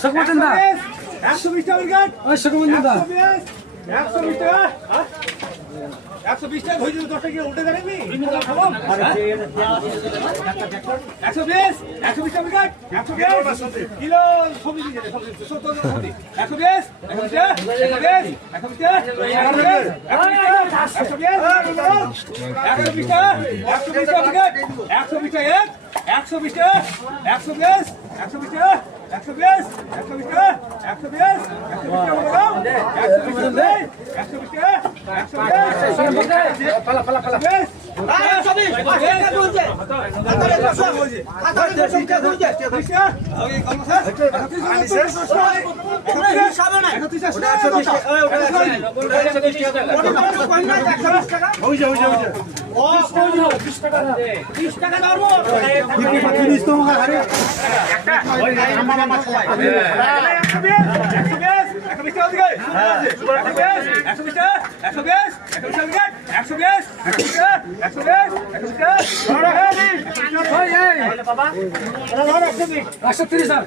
সুকুমুদ্দিন দা 120 টাকা উইকেট ওই সুকুমুদ্দিন দা 120 টাকা 120 টাকা হয়ে যাবে 10 টাকা উল্টে দাঁড়াবি 120 120 টাকা উইকেট 120 কিলো সবজি দিয়ে সবজি 70 সবজি 120 120 বাবা 130 স্যার